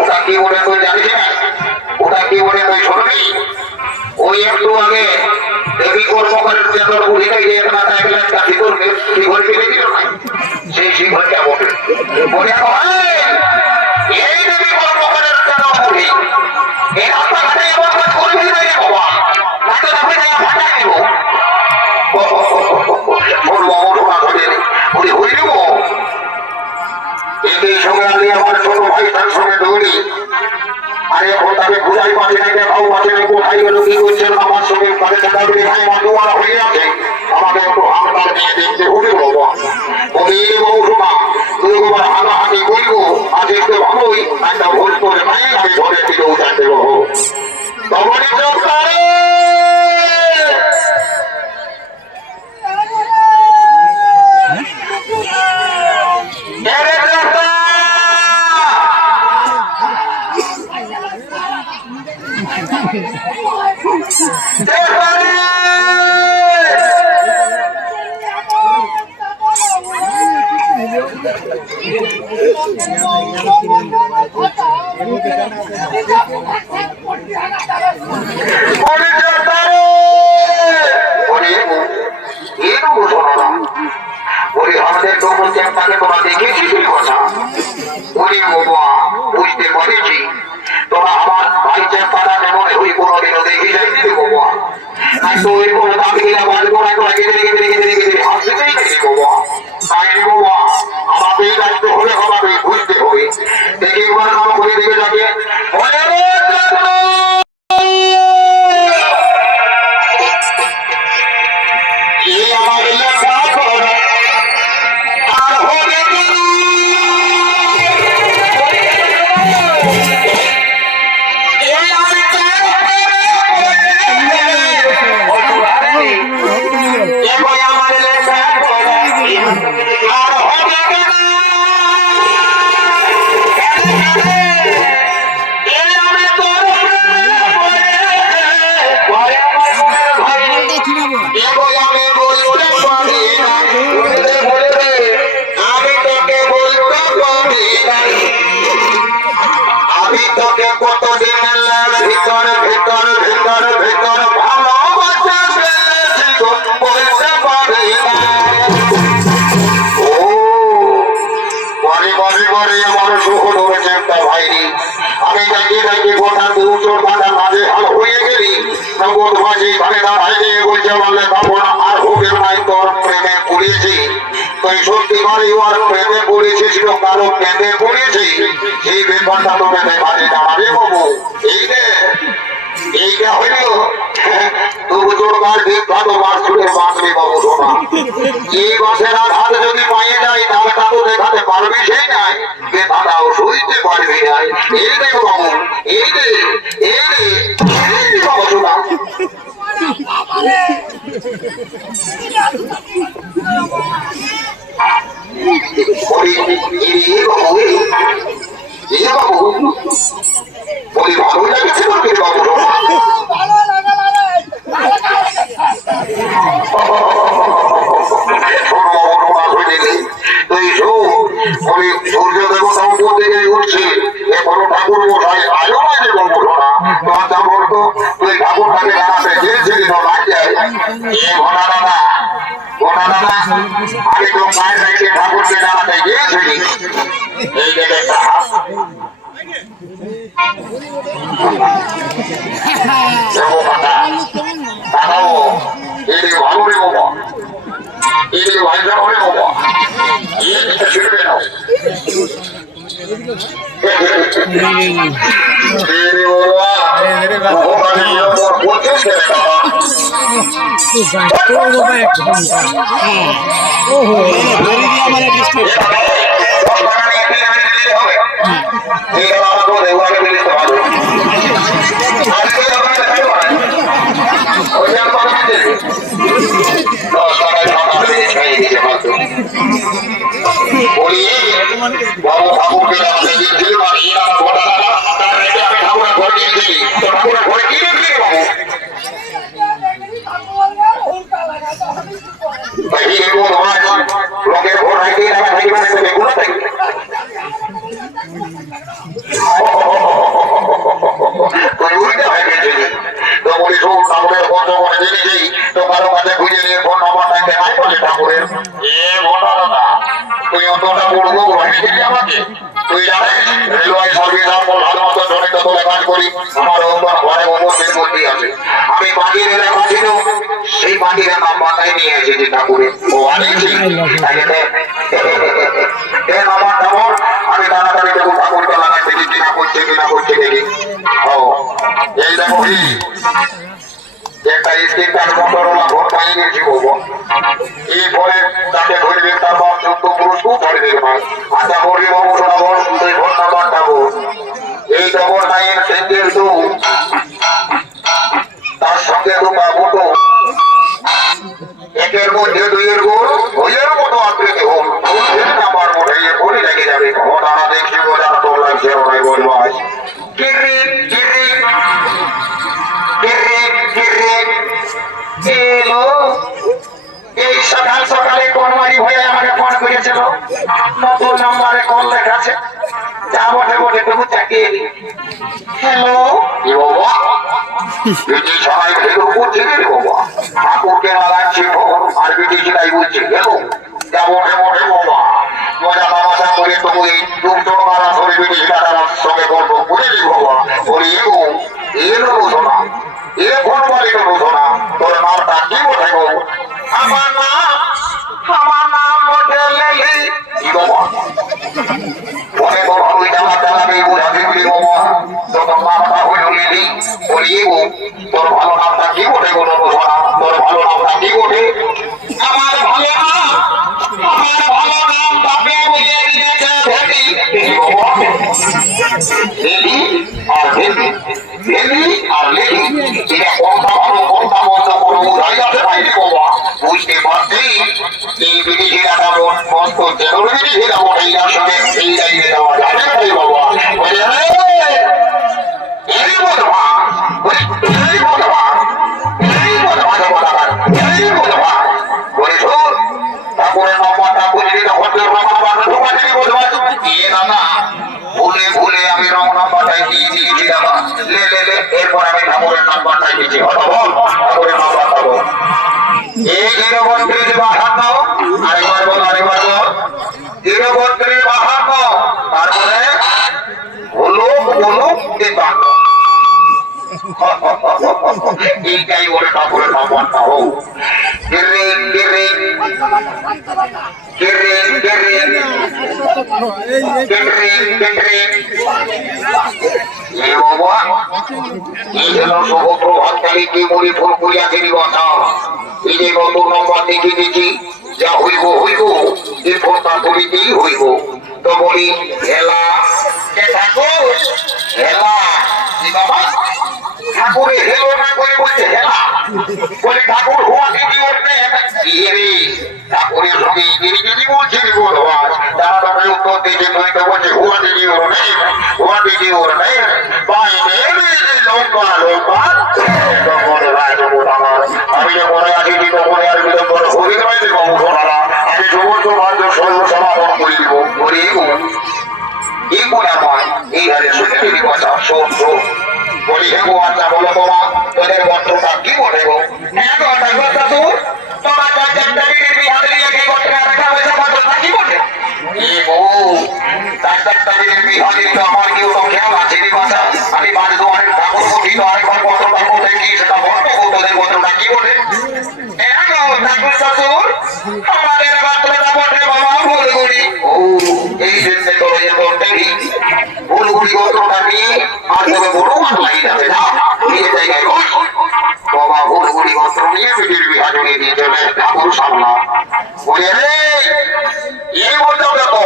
ওটা কি বলে তুই জানিস না? ওটা কি বলে তুই শোনবি? ওই একটু আগে দেবী কর্মকারের চেতন বুঝিটাই যে একটা একটা শিকড়কে শিকড় ফেলে দিল না, সেই শিকড়টা বলে বলে এই দেবী কর্মকারের চেতন বুঝি এই রাস্তাঘাটে এমন কাজ করবি না রে বাবা, না তো তাকে ফাটাই দিব। এদের সঙ্গে আমি আমার ছোট ভাই তার সঙ্গে দৌড়ি, আর এখন তাকে বুঝাই পাচ্ছে না, দেখাও পাচ্ছে না কোথায় গেল কি করছেন আমার সঙ্গে তাদের দুয়ারা হয়ে আছে। আমাকে একটু হামদার দিয়ে দেখতে হবে বাবা। বলি মৌসুমা তুই একবার হাঁটাহাঁটি করবো, আজ একটু ভালোই একটা ভোজ করে নাই আমি ঘরে ফিরেও যাতে বাবু তখনই চোখ আমাদের ডবল চ্যাম্পাকে তোমরা দেখেছি কথা বলি বাবা, বুঝতে পারেছি তোমরা আমার ভাই চ্যাম্পাটা যেমন ওই কোনোদিনও দেখে যাইনি বাবা, তাই তো ওই কোনো দাবি বাদ করা তোরা গেলে হাসতেই দেখি বাবা। তাই বাবা আমাকে এই দায়িত্ব হলে হবে, বুঝতে হবে। দেখি একবার নাম করে দেখে যাকে আমি যাকে গোটা দুচোর বাধা মাঝে হাল হয়ে গেলি নগদ মাঝে ঘরে দাঁড়াই দিয়ে বলছে বললে তখন আর হবে নাই তোর প্রেমে পড়েছি। তুই সত্যি করে ওর প্রেমে পড়েছিস কারো প্রেমে পড়েছি, এই ব্যাপারটা তোকে দেখাতে দাঁড়াবে বাবু। এইটা হইল দুর্যোগার বিখ্যাত বাসুরের বাঁশরি বাবু শোনা। এই বাসের আঘাত যদি পাইয়ে যায় তাহলে তা তো দেখাতে পারবি, সেই নাই ব্যথাটাও সইতে পারবি নাই। এই রে বাবু, এই রে বাবু শোনা। বলি ভালো লাগছে বাবু শোনা। সূর্য দেবতা উপর থেকে উঠছে, এখনো ঠাকুর মশাই আয়ো না যে বাবু শোনা। তোমার বলতো তুই ঠাকুরটাকে জানাতে গিয়েছিলি তো রাজ্যায় ঘোড়া দাদা আমি তো মায়ের রাইতে ঠাকুরকে জানাতে গিয়েছিলি। এই যে একটা ভালো রে বাবা, এই ভাইটা হবে বাবা, এটা ছেড়ে নাও। বলে জেনেছি তো কারো কাছে খুঁজে নিয়ে ফোন নম্বরটা দেখাই বলে ঠাকুরের ঘটনা দাদা তুই অতটা বলবো ভেবেছিলি আমাকে তুই জানিস রেলওয়ে সার্ভিস আমার ভালো মতো জড়িত তোলে কাজ করি আমার ঘরে অবশ্যই মধ্যে আছে আমি পাখির এলাকা ছিল সেই পাখির নাম্বারটাই নিয়ে এসেছি ঠাকুরের ও আনিয়েছি আমার খবর আমি তাড়াতাড়ি দেখুন ঠাকুরকে লাগাই দেখি কিনা করছে দেখি ও এই দেখো একটা স্ক্রিন টাচ মোটরওয়ালা ভোট পাইয়ে গেছি বলবো এই পরে তাকে ধরবে তার বাপ চোদ্দ পুরুষ খুব ধরবে আচ্ছা বলবি বাবু শোনা বল তুই ভোট নাম্বারটা বল এই 9972 তার সঙ্গে দুটা ভোটো একের মধ্যে দুইয়ের গোল ওইয়ের মতো আকৃতি হোক নাম্বার ভোটে ভোটে লেগে যাবে ভোটারা দেখছি বোঝানো তোর লাগছে ওরাই বলবো কিরি কিরি এই সকাল সকালে কোন মারি হয়ে আমাকে ফোন করেছিল নতুন নম্বরে কল দেখাচ্ছে যা বটে বটে তবু চাকিয়ে নি হ্যালো কি বাবা বিটি সবাই ভেতর করছে রে বাবা ঠাকুরকে লাগাচ্ছি ফোন আর বিটি সেটাই বলছে হ্যালো যা বটে বটে বাবা মজা তামাশা করে তবু এই দুটো মারা ধরে বিটি সেটা আমার সঙ্গে গল্প করেছি বাবা বলি এলো শোনা এ ফোন বলি তো শোনা তোর নামটা কি বটে গো আমার নাম বটে লেলি কি বাবা ফোনে তো ভালোই জানা চালাবে বোঝা দিবি বাবা তোর নামটা হইল লিলি বলি গো তোর ভালো নামটা কি বটে গো শোনা তোর ভালো নামটা কি বটে আমার ভালো নাম বাপে বুঝে দিয়েছে ভেটি লেলি আর ভেটি লেলি আর লেলি এটা কোনটা ভালো কোনটা মন্দ কোনো বোঝাই যাচ্ছে বাইরে বাবা বুঝতে পারছি এই বিদেশির একটা মস্ত জরুরি বিদেশির আমার এই আসলে এই লাইনে দেওয়া যাবে না বাবা বলে এই বোধবা এই বোধবা এই বোধবা এই বোধবা বলে শোন ঠাকুরের নম্বরটা বুঝলি তখন তোর নাম্বারটা ঢোকাতে বোধবা তুমি দিয়ে দাদা ভুলে আমি রং নাম্বারটাই দিয়ে দিয়েছি দাদা লে এরপর আমি ঠাকুরের নাম্বারটাই দিয়েছি হতো বল ঠাকুরের নাম্বারটা বল এই 032 52 আরেকবার বল 032 52 তারপরে হলুক 52 এইটাই বলে ঠাকুরের নাম্বারটা হোক প্রভাতকালী কি মুড়ি ফুল করিয়া তিনি বসা এই যে নতুন নম্বর দেখে দেখি যা হইব এই ফোনটা করিতেই হইব তো বলি হেলা ঠাকুর হেলা কি বাবা ঠাকুরে হেলো না করে বলছে হেলা বলে ঠাকুর হুয়া দিদি ওরতে ঠাকুরের সঙ্গে ইংরেজি বলছে ভগবান তারা তোকে উত্তর দিতে তুই তো বলছে হুয়া দিদি ওর নেই লম্বা আমি যখন আসি তখন আর বিলম্বন হয়ে গেছে বাবু সোনারা আমি সমস্ত ভাগ্য সমাপন করে দিব করে এই করে আমার এই হারে শুনে যদি কথা শোন বলি হে গো আচ্ছা বলো তোমা তোদের মন্ত্রটা কি বলে গো তোমার আমার কেউ তো খেয়াল আছে আমি বাড়ি দোয়ারের ঠাকুর মন্ত্রী তো আরেকবার মন্ত্রটা কোথায় কি সেটা বলতো তোদের মন্ত্রটা কি বলে ঠাকুর শ্বশুর আমাদের মন্ত্রটা বটে বাবা ভুলগুড়ি এই জন্য তোর বলতেই ভুলগুড়ি মন্ত্রটা নিয়ে আর তোকে বড় মাঠ লাগিয়ে যাবে না নিয়ে জায়গায় বাবা ভুলগুড়ি মন্ত্র নিয়ে পিঠির বিহা জড়িয়ে দিয়ে চলে ঠাকুর সামনা বলে রে এই বলতে দেখো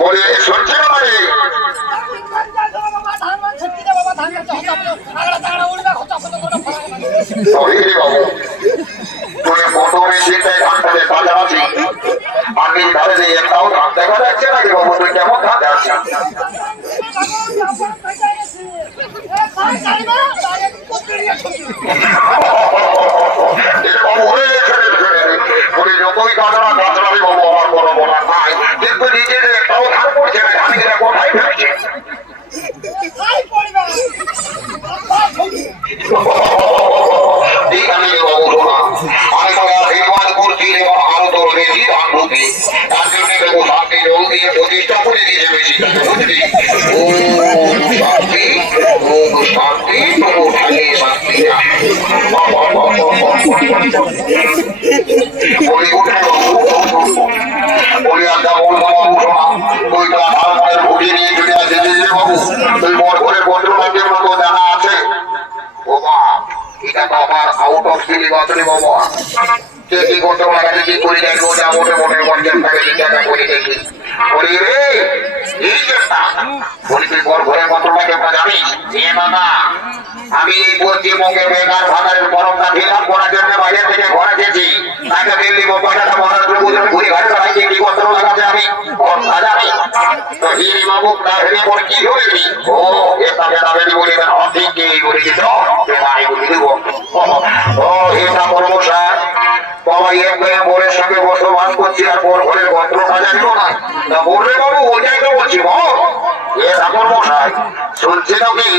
বলে শুনছে না মানে আমি ধারে যে একটাও ধান দেখা যাচ্ছে নাকি বাবু তুই কেমন ধান যাচ্ছিস যতই কাজরা কাজরাবি বাবু আমার কোনো বলার নাই কিন্তু নিজেদের একটাও ধান পড়ছে না ধান কোথায় ফেলছে দিয়ে প্রতিষ্ঠা করে দিয়েছে বেশি বুঝলি ও শান্তি ও শান্তি তবু থাকে শান্তি বলি উঠে বলি আচ্ছা বলবো বাবু শোনা তুই তো ভারতের ভুগিয়ে নিয়ে চলে আসে বাবু তুই বড় করে বন্ধুবান্ধবের মতো জানা আছে ও মা এটা তো আমার আউট অফ সিলেবাস রে বাবা কে কি করতে পারে কি করে দেখো যা মোটে মোটে কনসেপ্ট থাকে জিজ্ঞাসা করে দেখি বলি রে এই চেষ্টা বলি তুই বড় ঘরের মন্ত্রটা কেমন জানিস এ বাবা আমি এই পশ্চিমবঙ্গে বেকার ভাগারের বরফটা ফিলাম করার জন্য বাইরে থেকে ঘরে গেছি তাকে দিল্লি পয়সাটা মহারাজ প্রভুজন ঘুরে ঘরে বেড়াইছি কি বস্ত্র লাগাতে আমি জানি তো হিরি বাবু তার হেরে পরে কি হয়েছি ও এটা বেড়াবেড়ি বলি ঠিক কি বলেছি তো ভাই বলি দেবো ও এটা কর্মসার বাবা এক বোনের সঙ্গে বসবাস করছি আর বোর ঘরের গন্ত্রটা জানবো না তা বলবে বাবু ওইটাই তো বলছি বল এ ঠাকুর মশাই শুনছি নাকি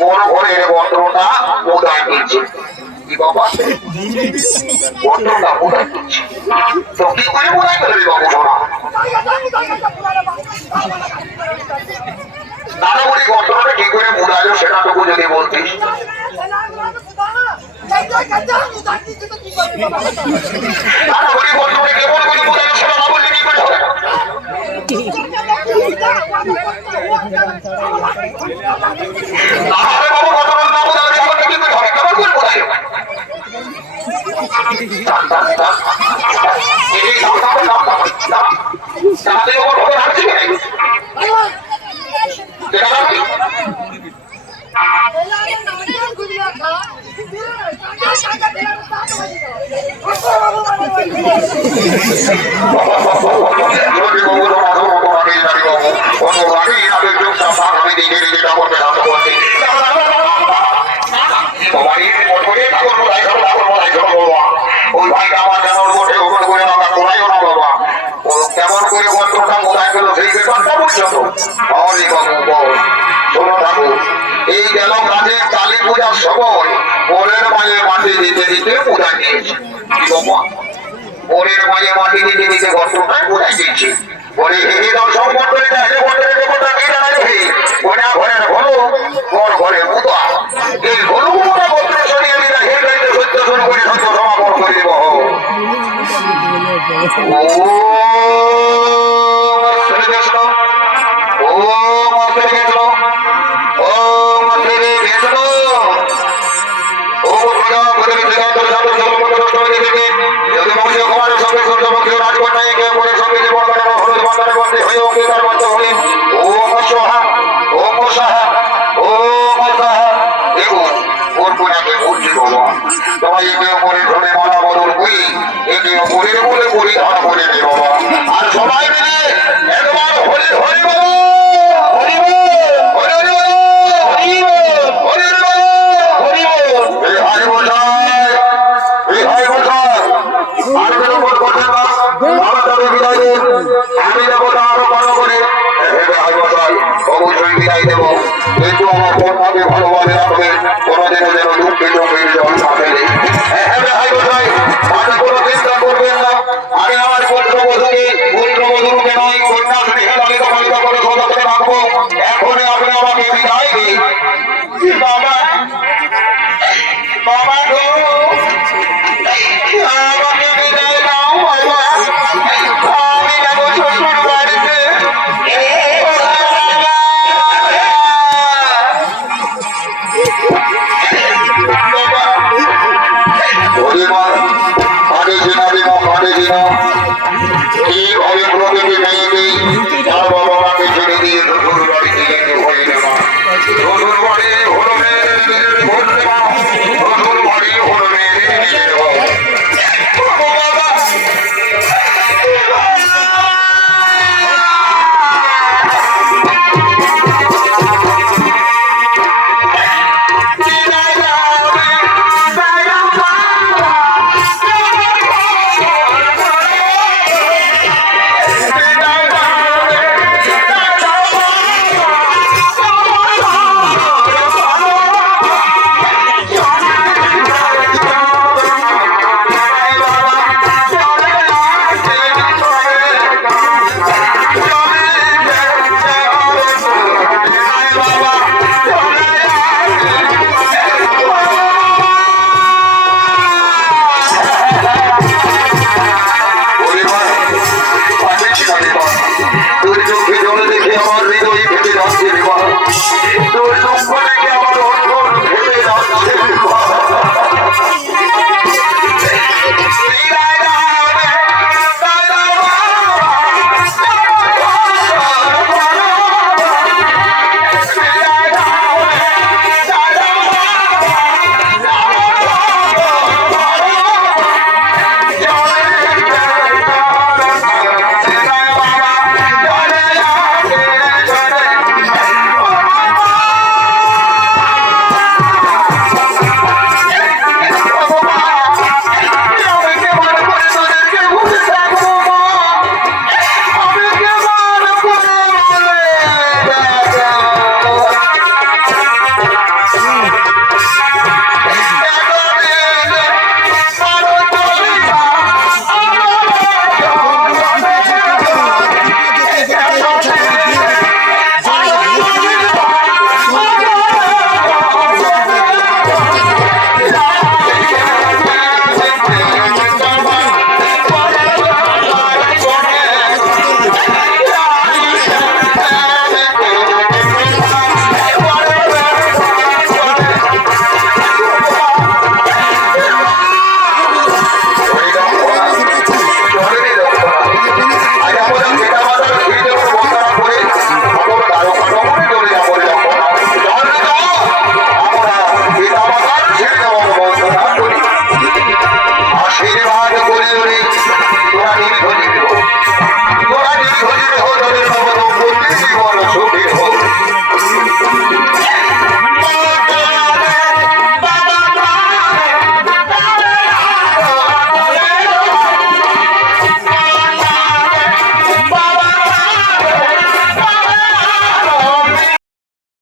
বড় ঘরের গন্ত্রটা মোদায় দিচ্ছে কি বাবা গন্ত্রটা মোদায় দিচ্ছে তো কি করে মোদায় করবি বাবু শোনা দাদা বলি গন্ত্রটা কি করে মোদায় সেটা তোকে যদি বলতিস দাদা বলি গন্ত্রটা কেমন করে মোদায় সেটা না বললে কি করে হবে তাহলে বাবু গন্ত্রটা না মোদায় সেটা কি করে হবে কেমন করে মোদায় তাহলে ওর খবর আছে কি ওই ভাইটা আমার যেন ওঠে ওখানে করে না কোনাইও না বাবা ও কেমন করে গন্ত্রটা মোদায় গেল সেই ব্যাপারটা বুঝছো তো হরি বাবু বল শোনো ঠাকুর এই গেল কাজে কালী পূজার সময় বোনের মাঝে মাটি দিতে দিতে মোদায় দিয়েছে কি বাবা বোনের মাঝে মাটি দিতে দিতে গন্ত্রটাই মোদায় দিয়েছে বলে এই দর্শন মন্ডলী দেখে মন্ডলের ব্যাপারটা কি জানাই ওরা ঘরের হলো বড় ঘরে মুদা এই হলু মুদা গন্ত্র সরিয়ে দিলে হে গাইতে সত্য শুরু করে সত্য সমাপন করে দিব ও শ্রীকৃষ্ণ ও শ্রীকৃষ্ণ ও শ্রীকৃষ্ণ ও প্রজা প্রতিনিধি যদি মনুষ্য কুমারের সঙ্গে সূর্যমুখী রাজকন্যায় কেউ করে সঙ্গে জীবন কাটানো হলুদ বান্ধারে বন্দী হয়ে অঙ্গীকার মতো হলে ও মৎস্যহা ও মশাহা ও মশাহা দেখুন ওর কোনাকে বলছি বাবা তোমায় একে অপরের ধরে মালা বদল করি একে অপরের বলে পরিধান করে নে বাবা আর সবাই মিলে একবার হরি হরি বাবা হরি হরি হরি হরি হরি হরি হাই বসাই এই হাই বসাই আর কোনো বোধ করছেন না বাবা তবে বিদায় দেন আমি যাবো আরো ভালো করে হাই বসাই অবশ্যই বিদায় দেবো কিন্তু আমার কন্যাকে ভালোভাবে রাখবে কোনোদিনও যেন দুঃখিত হয়ে যাওয়ার না ফেলে হাই বসাই